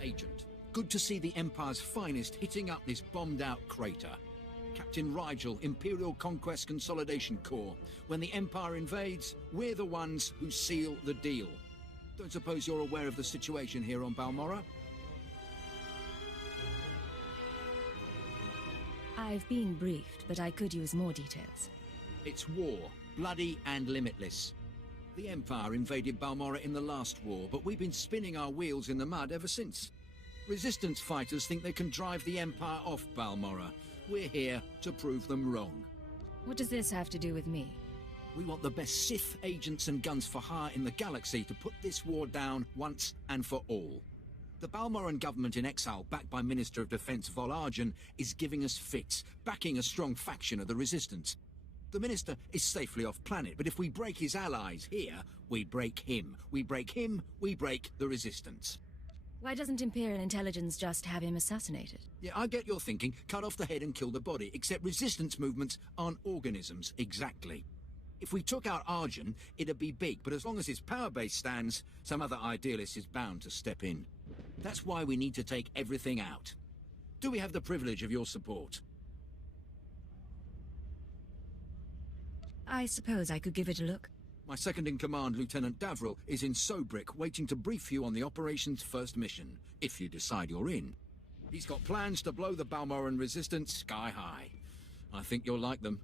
Agent, good to see the Empire's finest hitting up this bombed-out crater. Captain Rigel, Imperial Conquest Consolidation Corps. When the Empire invades, we're the ones who seal the deal. Don't suppose you're aware of the situation here on Balmorra? I've been briefed, but I could use more details. It's war, bloody and limitless. The Empire invaded Balmorra in the last war, but we've been spinning our wheels in the mud ever since. Resistance fighters think they can drive the Empire off Balmorra. We're here to prove them wrong. What does this have to do with me? We want the best Sith agents and guns for hire in the galaxy to put this war down once and for all. The Balmorran government in exile, backed by Minister of Defense Vol Argen, is giving us fits, backing a strong faction of the Resistance. The Minister is safely off planet, but if we break his allies here, we break him. We break him, we break the Resistance. Why doesn't Imperial Intelligence just have him assassinated? Yeah, I get your thinking. Cut off the head and kill the body, except Resistance movements aren't organisms, exactly. If we took out Argen, it'd be big, but as long as his power base stands, some other idealist is bound to step in. That's why we need to take everything out. Do we have the privilege of your support? I suppose I could give it a look. My second-in-command, Lieutenant Davril, is in Sobrick, waiting to brief you on the operation's first mission, if you decide you're in. He's got plans to blow the Balmorran resistance sky high. I think you'll like them.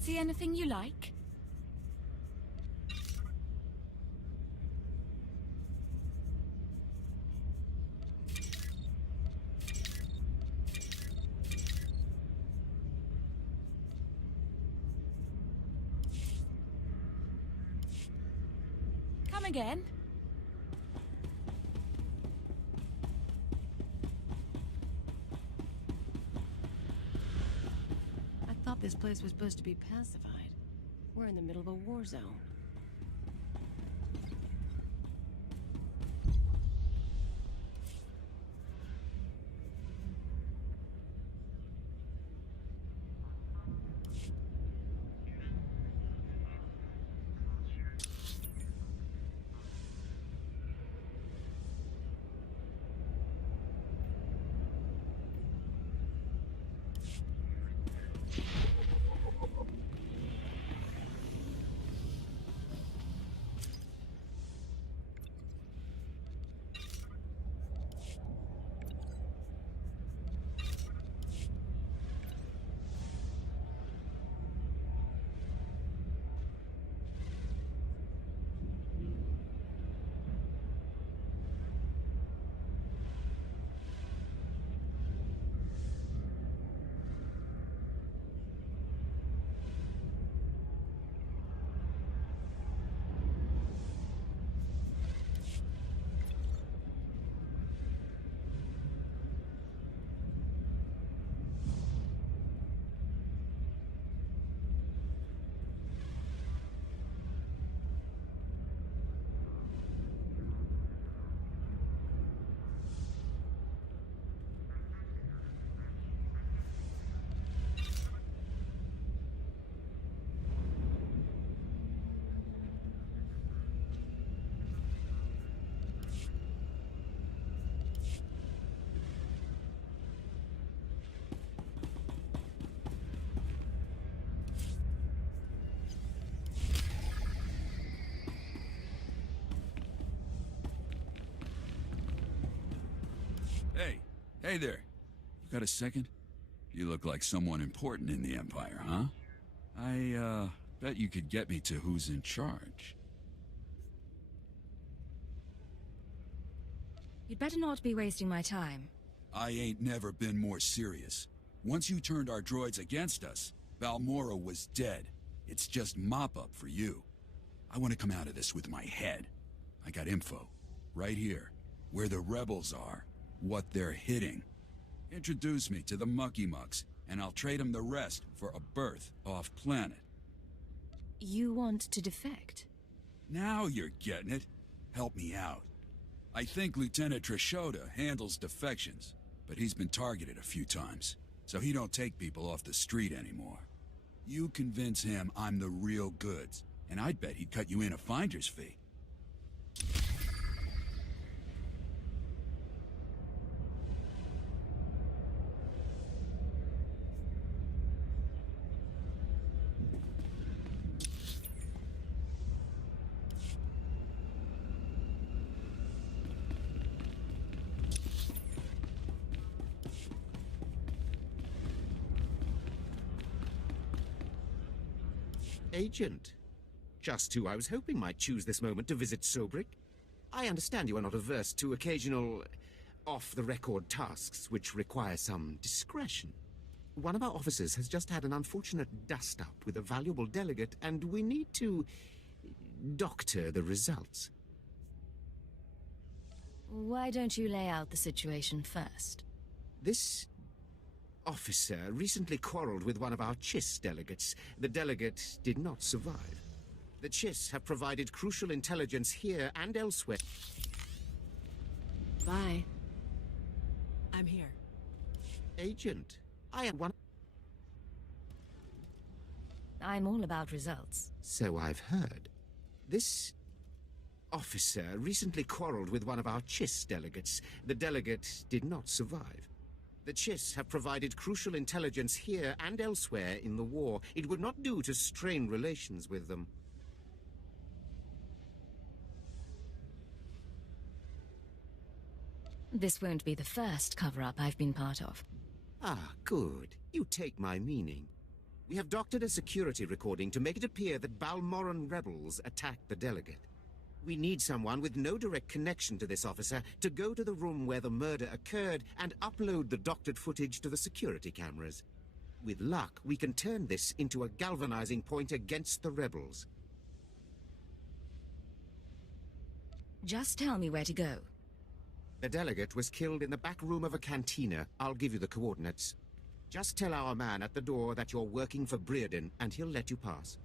See anything you like? Come again? I thought this place was supposed to be pacified. We're in the middle of a war zone. Hey there. You got a second? You look like someone important in the Empire, huh? I, bet you could get me to who's in charge. You'd better not be wasting my time. I ain't never been more serious. Once you turned our droids against us, Balmora was dead. It's just mop-up for you. I want to come out of this with my head. I got info. Right here. Where the rebels are. What they're hitting. Introduce me to the Mucky Mucks, and I'll trade them the rest for a berth off-planet. You want to defect? Now you're getting it. Help me out. I think Lieutenant Trishoda handles defections, but he's been targeted a few times, so he don't take people off the street anymore. You convince him I'm the real goods, and I'd bet he'd cut you in a finder's fee. Agent. Just who I was hoping might choose this moment to visit Sobrik. I understand you are not averse to occasional off-the-record tasks which require some discretion. One of our officers has just had an unfortunate dust-up with a valuable delegate, and we need to doctor the results. Why don't you lay out the situation first? This officer recently quarreled with one of our CHIS delegates. The delegate did not survive. The CHIS have provided crucial intelligence here and elsewhere. Bye. I'm here. Agent, I am one. I'm all about results. So I've heard. This officer recently quarreled with one of our CHIS delegates. The delegate did not survive. The CHIS have provided crucial intelligence here and elsewhere in the war. It would not do to strain relations with them. This won't be the first cover-up I've been part of. Ah, good. You take my meaning. We have doctored a security recording to make it appear that Balmoran rebels attacked the delegate. We need someone with no direct connection to this officer to go to the room where the murder occurred and upload the doctored footage to the security cameras. With luck, we can turn this into a galvanizing point against the rebels. Just tell me where to go. The delegate was killed in the back room of a cantina. I'll give you the coordinates. Just tell our man at the door that you're working for Breredan, and he'll let you pass.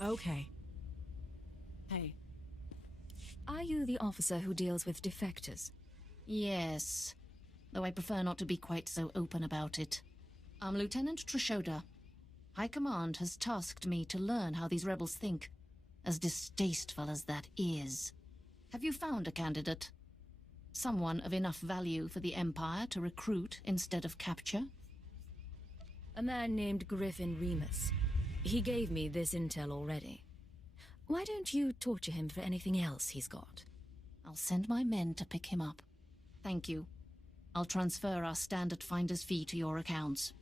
Okay. Hey. Are you the officer who deals with defectors? Yes, though I prefer not to be quite so open about it. I'm Lieutenant Trishoda. High Command has tasked me to learn how these rebels think, as distasteful as that is. Have you found a candidate? Someone of enough value for the Empire to recruit instead of capture? A man named Griffin Remus. He gave me this intel already. Why don't you torture him for anything else he's got? I'll send my men to pick him up. Thank you. I'll transfer our standard finder's fee to your accounts.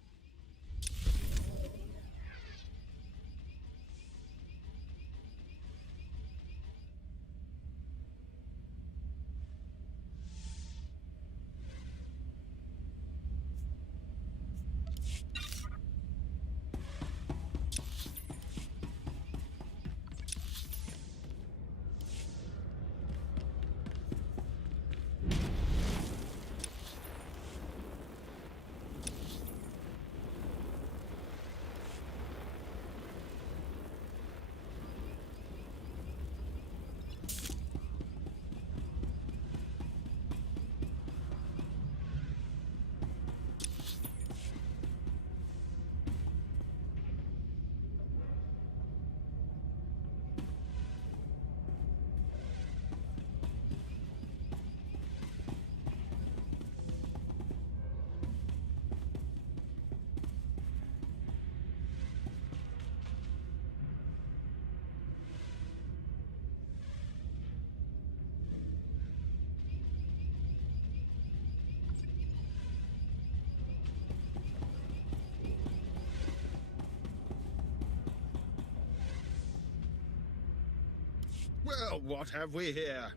Well, what have we here?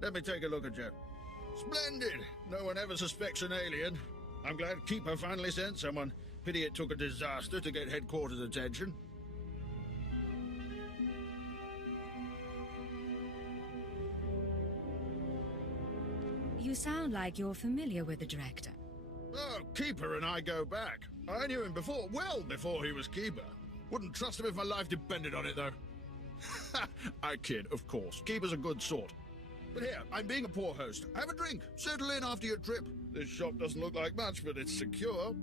Let me take a look at you. Splendid! No one ever suspects an alien. I'm glad Keeper finally sent someone. Pity it took a disaster to get headquarters attention. You sound like you're familiar with the director. Oh, Keeper and I go back. I knew him before, well before he was Keeper. Wouldn't trust him if my life depended on it, though. I kid, of course. Keeper's a good sort. But here, I'm being a poor host. Have a drink. Settle in after your trip. This shop doesn't look like much, but it's secure.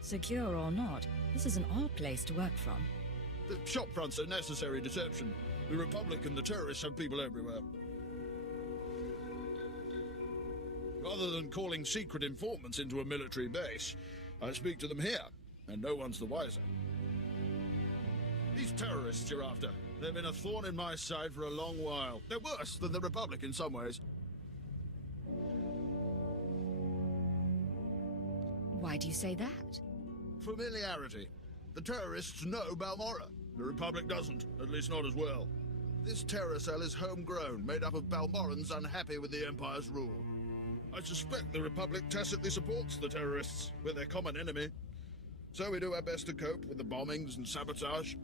Secure or not, this is an odd place to work from. The shop front's a necessary deception. The Republic and the terrorists have people everywhere. Rather than calling secret informants into a military base, I speak to them here, and no one's the wiser. These terrorists you're after, they've been a thorn in my side for a long while. They're worse than the Republic in some ways. Why do you say that? Familiarity. The terrorists know Balmorra. The Republic doesn't, at least not as well. This terror cell is homegrown, made up of Balmorrans unhappy with the Empire's rule. I suspect the Republic tacitly supports the terrorists. We're their common enemy. So we do our best to cope with the bombings and sabotage.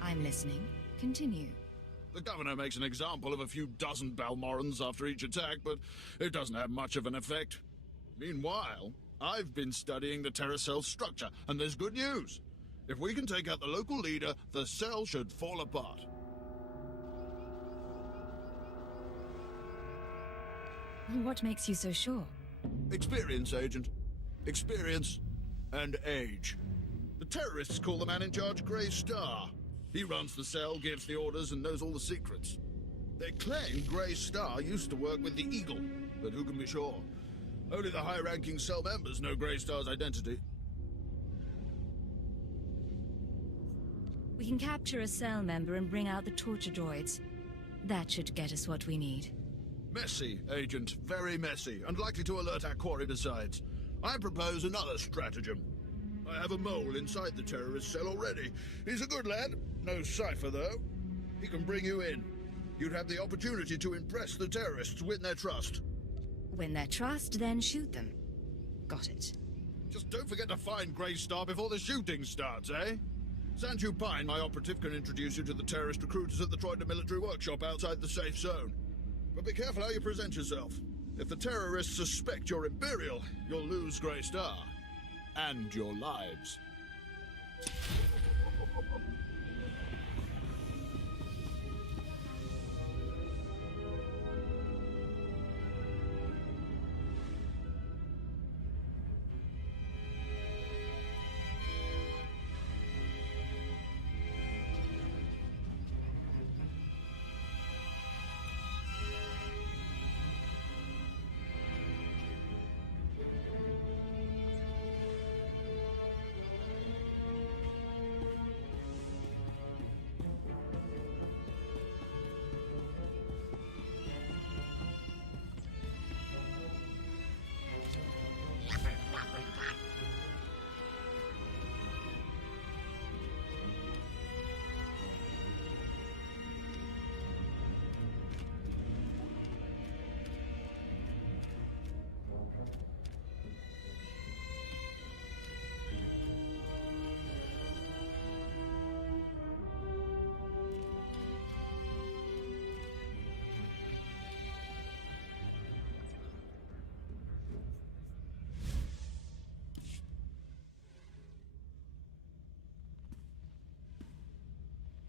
I'm listening. Continue. The governor makes an example of a few dozen Balmorrans after each attack, but it doesn't have much of an effect. Meanwhile, I've been studying the terror cell's structure, and there's good news. If we can take out the local leader, the cell should fall apart. What makes you so sure? Experience, Agent. Experience and age. The terrorists call the man in charge Grey Star. He runs the cell, gives the orders, and knows all the secrets. They claim Grey Star used to work with the Eagle, but who can be sure? Only the high-ranking cell members know Grey Star's identity. We can capture a cell member and bring out the torture droids. That should get us what we need. Messy, Agent. Very messy, and likely to alert our quarry besides. I propose another stratagem. I have a mole inside the terrorist cell already. He's a good lad. No cipher, though. He can bring you in. You'd have the opportunity to impress the terrorists, win their trust. Win their trust, then shoot them. Got it. Just don't forget to find Grey Star before the shooting starts, eh? Sanju Pine, my operative, can introduce you to the terrorist recruiters at the Troida military workshop outside the safe zone. But be careful how you present yourself. If the terrorists suspect you're Imperial, you'll lose Grey Star. And your lives.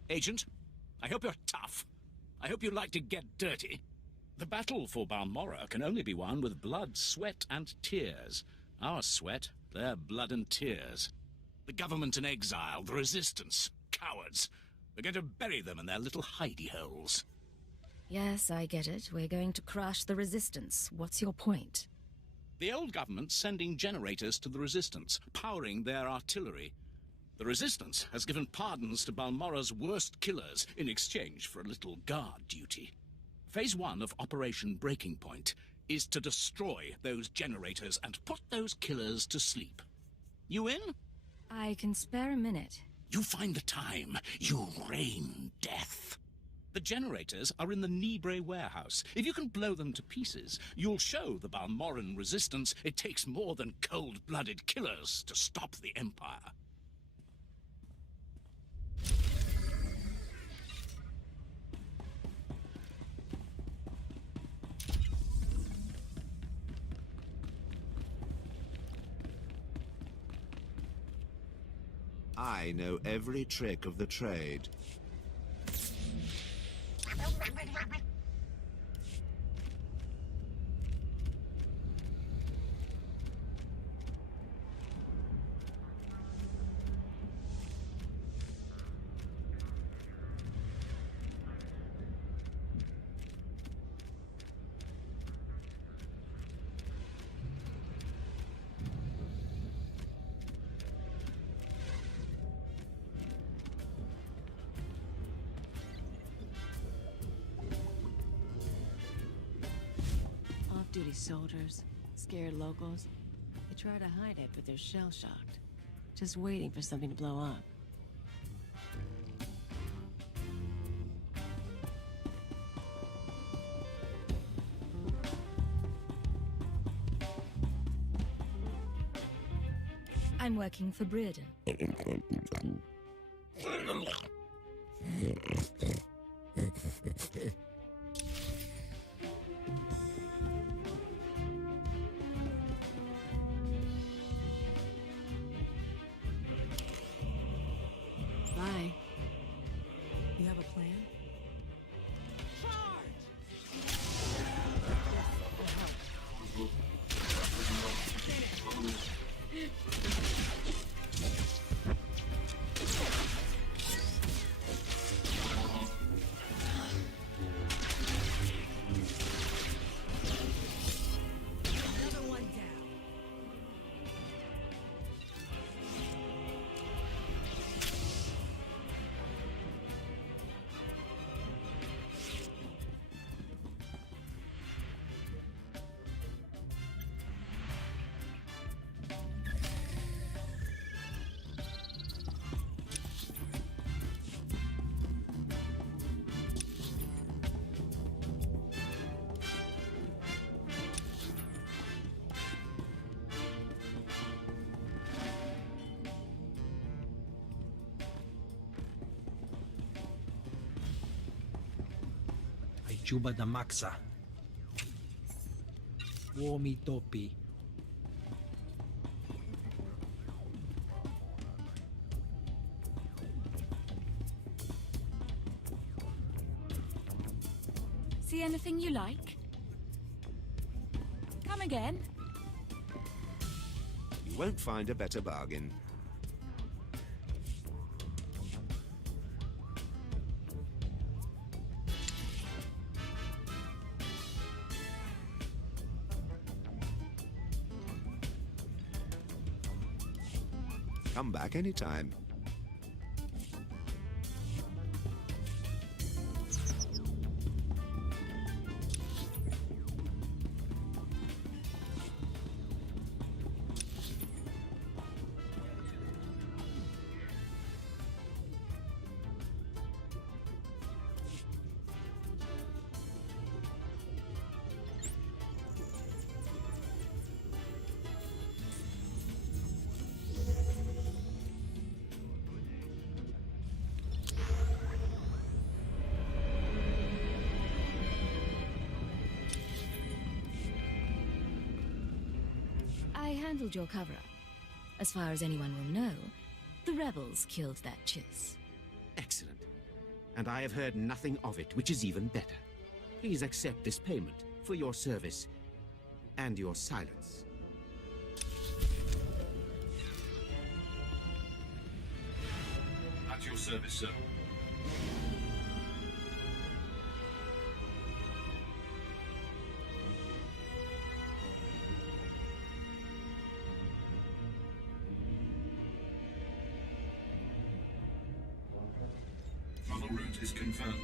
Agent, I hope you're tough. I hope you like to get dirty. The battle for Balmorra can only be won with blood, sweat, and tears. Our sweat, their blood and tears. The government in exile, the resistance, cowards. We're going to bury them in their little hidey holes. Yes, I get it. We're going to crush the resistance. What's your point? The old government's sending generators to the resistance, powering their artillery. The resistance has given pardons to Balmorra's worst killers in exchange for a little guard duty. Phase 1 of Operation Breaking Point is to destroy those generators and put those killers to sleep. You in? I can spare a minute. You find the time. You rain death. The generators are in the Nibre warehouse. If you can blow them to pieces, you'll show the Balmoran resistance it takes more than cold-blooded killers to stop the Empire. I know every trick of the trade. Off-duty soldiers, scared locals. They try to hide it, but they're shell-shocked. Just waiting for something to blow up. I'm working for Brereton. Bye. You have a plan? Another one down. Chuba da Maxa. Womi Topi. See anything you like? Come again? You won't find a better bargain. Come back anytime. I handled your cover-up. As far as anyone will know, the rebels killed that chiss. Excellent. And I have heard nothing of it, which is even better. Please accept this payment for your service and your silence. At your service, sir. Travel route is confirmed.